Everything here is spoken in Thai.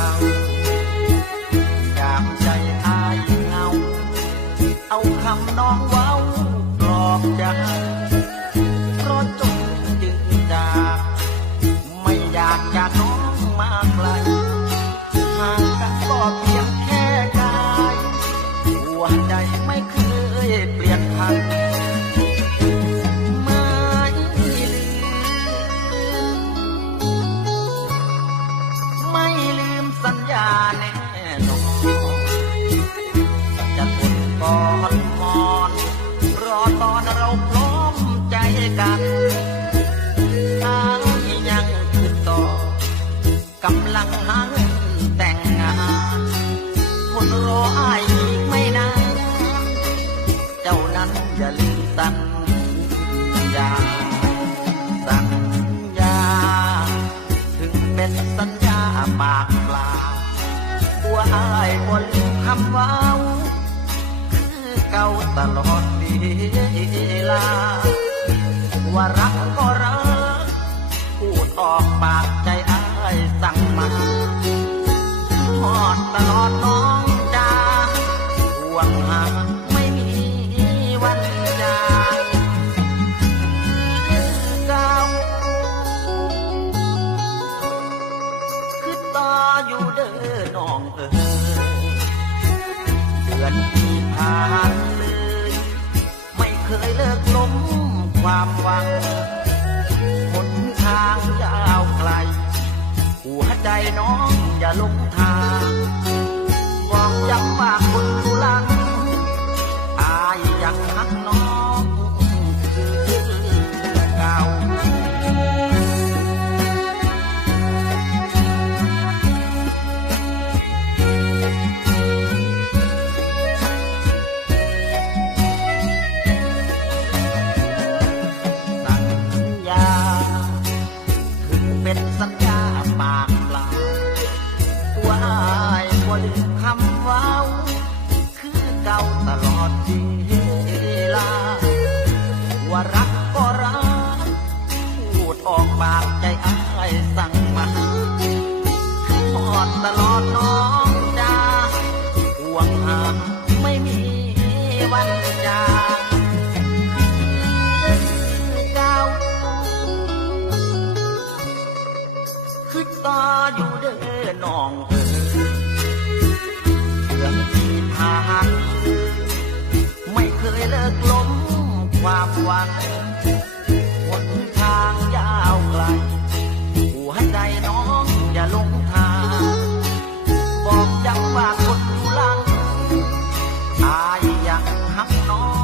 now. ลังหาเงินแต่งงาน คนรออายอีกไม่นาน เจ้านั้นอย่าลืมสัญญา สัญญา ถึงเป็นสัญญาปากเปล่าตัวอายบนคำว่าคือเก่าตลอดเวลาว่ารัก ลอดน้องจ้าห่วงหาไม่มีวันจากเก่าคือต่ออยู่เด้อน้องเออเดือนที่ผ่านเลย ไม่เคยเลิกล้มความหวังหนทางยาวไกล หัวใจน้องอย่าลงทาง what. ามวันหนทางยาวไกล หัวใจน้องอย่าลงทาง บอกยังว่าคนอยู่ลังอายยังหักน้อง